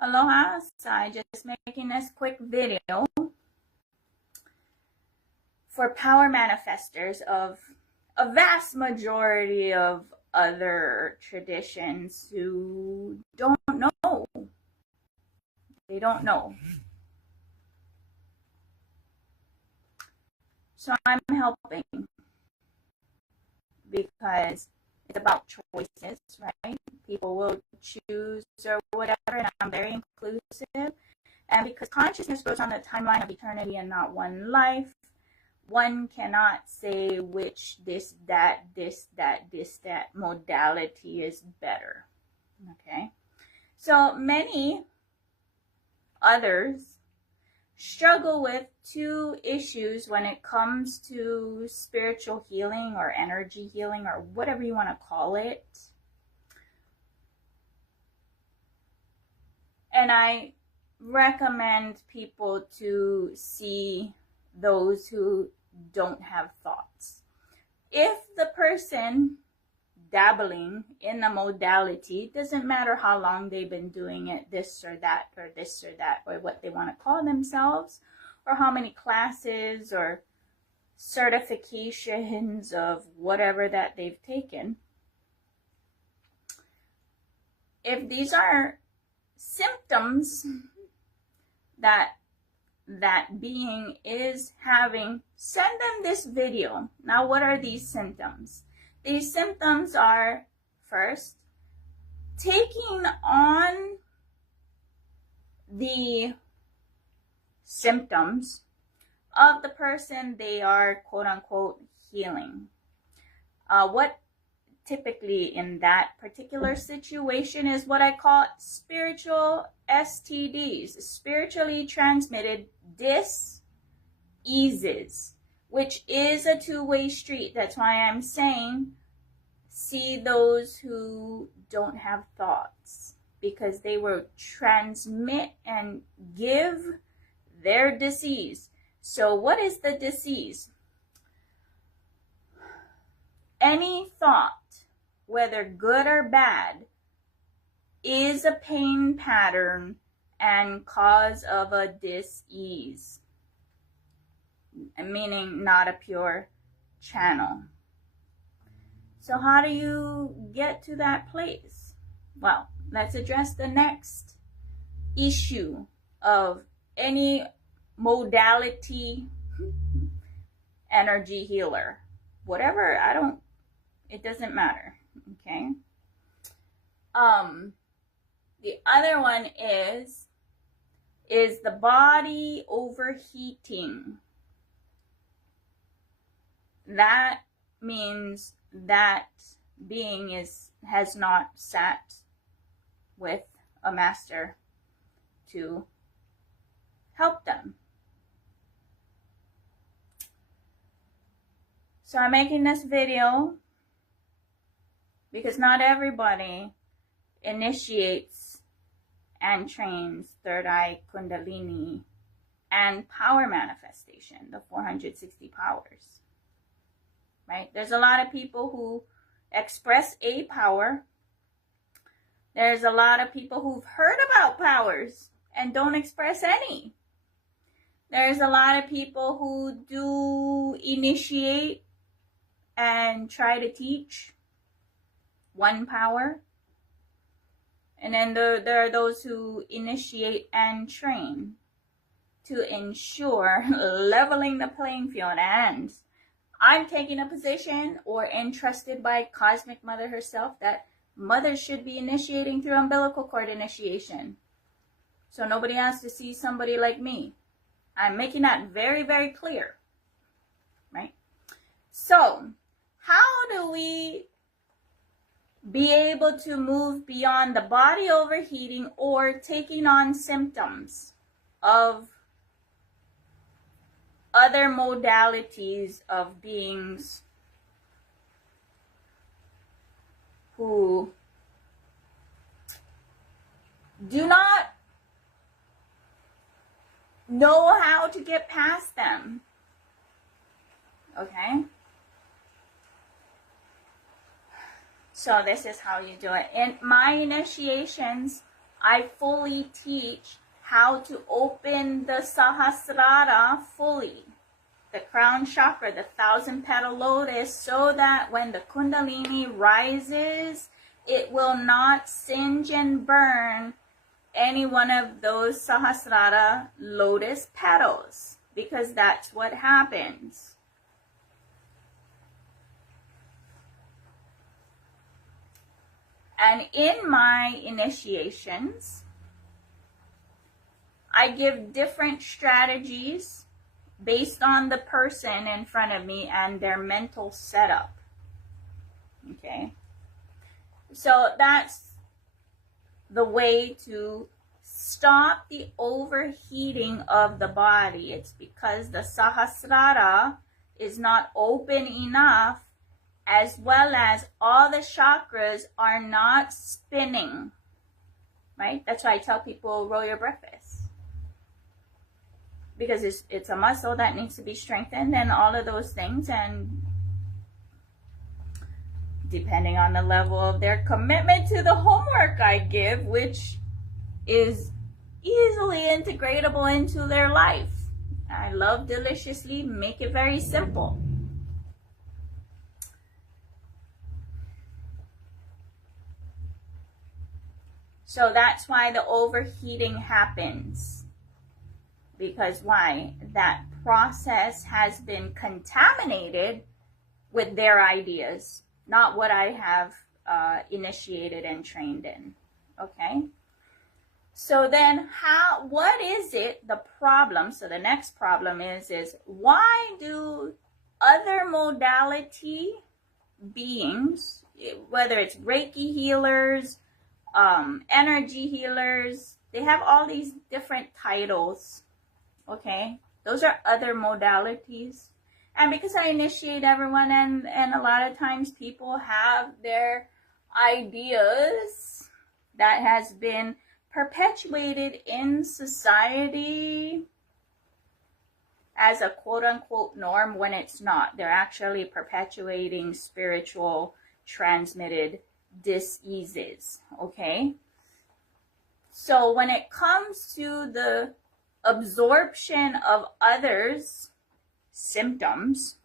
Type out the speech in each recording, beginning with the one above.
Aloha, Sai, just making this quick video for power manifestors of a vast majority of other traditions who don't know. They don't know. So I'm helping because it's about choices, right? People will choose or whatever, and I'm very inclusive. And because consciousness goes on the timeline of eternity and not one life, one cannot say which this, that modality is better. Okay? So many others struggle with two issues when it comes to spiritual healing or energy healing or whatever you want to call it. And I recommend people to see those who don't have thoughts. If the person dabbling in the modality, doesn't matter how long they've been doing it, this or that, or what they want to call themselves, or how many classes or certifications of whatever that they've taken. If these are symptoms that being is having, send them this video. Now, what are these symptoms? These symptoms are, first, taking on the symptoms of the person they are, quote unquote, healing. What typically in that particular situation is what I call spiritual STDs, spiritually transmitted diseases, which is a two-way street. That's why I'm saying see those who don't have thoughts, because they will transmit and give their disease. So what is the disease? Any thought, whether good or bad, is a pain pattern and cause of a dis-ease, meaning not a pure channel. So how do you get to that place? Well, let's address the next issue of any modality energy healer. Whatever, it doesn't matter, okay? The other one is the body overheating. That means that being has not sat with a master to help them. So I'm making this video because not everybody initiates and trains third eye kundalini and power manifestation, the 460 powers. Right? There's a lot of people who express a power. There's a lot of people who've heard about powers and don't express any. There's a lot of people who do initiate and try to teach one power. And then there are those who initiate and train to ensure leveling the playing field. And I'm taking a position or entrusted by Cosmic Mother herself that mothers should be initiating through umbilical cord initiation. So nobody has to see somebody like me. I'm making that very, very clear. Right? So, how do we be able to move beyond the body overheating or taking on symptoms of other modalities of beings who do not know how to get past them? Okay? So this is how you do it. In my initiations I fully teach how to open the Sahasrara fully, the crown chakra, the 1,000-petal lotus, so that when the Kundalini rises, it will not singe and burn any one of those Sahasrara lotus petals, because that's what happens. And in my initiations, I give different strategies based on the person in front of me and their mental setup. Okay? So that's the way to stop the overheating of the body. It's because the Sahasrara is not open enough, as well as all the chakras are not spinning, right? That's why I tell people, roll your breakfast. Because it's a muscle that needs to be strengthened and all of those things. And depending on the level of their commitment to the homework I give, which is easily integratable into their life. I love deliciously, make it very simple. So that's why the overheating happens. Because why? That process has been contaminated with their ideas, not what I have initiated and trained in. Okay? So then what is it, the problem? So the next problem is why do other modality beings, whether it's Reiki healers, energy healers, they have all these different titles, okay? Those are other modalities. And because I initiate everyone, and a lot of times people have their ideas that has been perpetuated in society as a quote-unquote norm when it's not. They're actually perpetuating spiritual transmitted diseases, okay? So when it comes to the absorption of others' symptoms,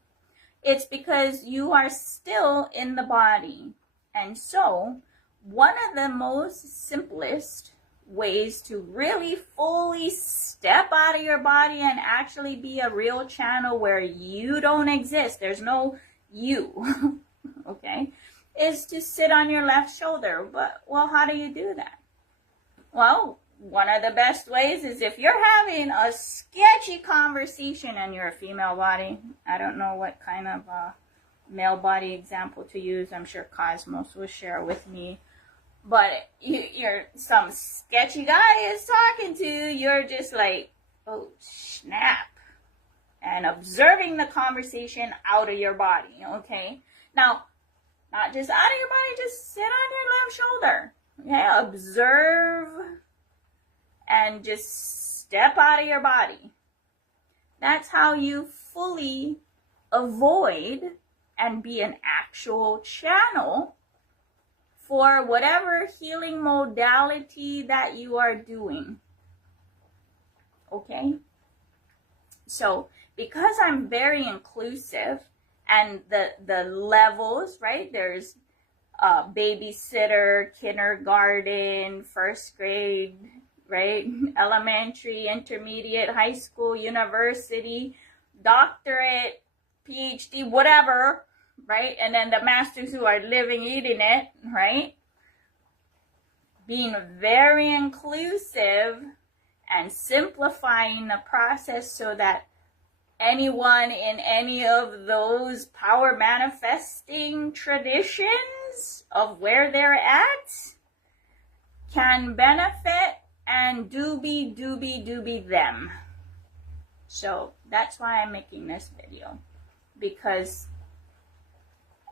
it's because you are still in the body. And so one of the most simplest ways to really fully step out of your body and actually be a real channel where you don't exist, there's no you, okay, is to sit on your left shoulder. But, well, how do you do that? Well, one of the best ways is if you're having a sketchy conversation and you're a female body. I don't know what kind of male body example to use. I'm sure Cosmos will share with me. But you're some sketchy guy is talking to you. You're just like, oh, snap. And observing the conversation out of your body, okay? Now, not just out of your body, just sit on your left shoulder. Okay, observe and just step out of your body. That's how you fully avoid and be an actual channel for whatever healing modality that you are doing. Okay? So, because I'm very inclusive, and the levels, right? There's babysitter, kindergarten, first grade, right? Elementary, intermediate, high school, university, doctorate, PhD, whatever, right? And then the masters who are living, eating it, right? Being very inclusive and simplifying the process so that anyone in any of those power manifesting traditions of where they're at can benefit and doobie them. So that's why I'm making this video, because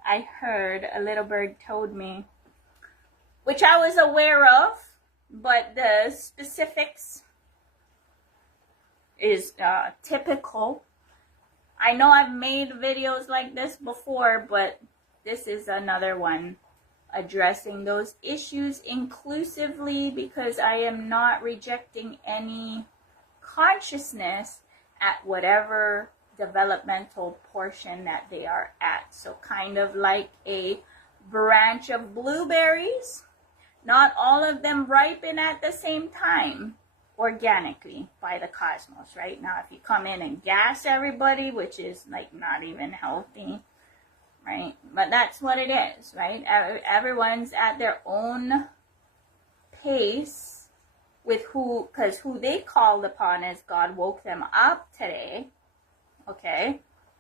I heard a little bird told me, which I was aware of, but the specifics is typical. I know I've made videos like this before, but this is another one addressing those issues inclusively, because I am not rejecting any consciousness at whatever developmental portion that they are at. So kind of like a branch of blueberries, not all of them ripen at the same time organically by the cosmos, right? Now, if you come in and gas everybody, which is like not even healthy, right? But that's what it is, right? Everyone's at their own pace with because who they called upon as God woke them up today, okay?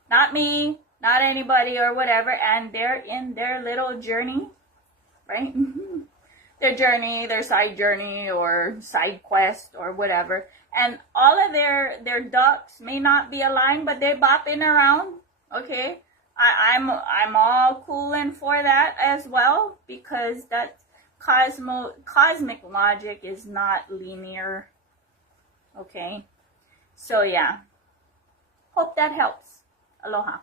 Not me, not anybody or whatever, and they're in their little journey, right? Their journey, their side journey or side quest or whatever. And all of their ducks may not be aligned, but they're bopping around, okay? I'm all cool and for that as well, because that's cosmic logic is not linear, okay? So yeah, hope that helps. Aloha.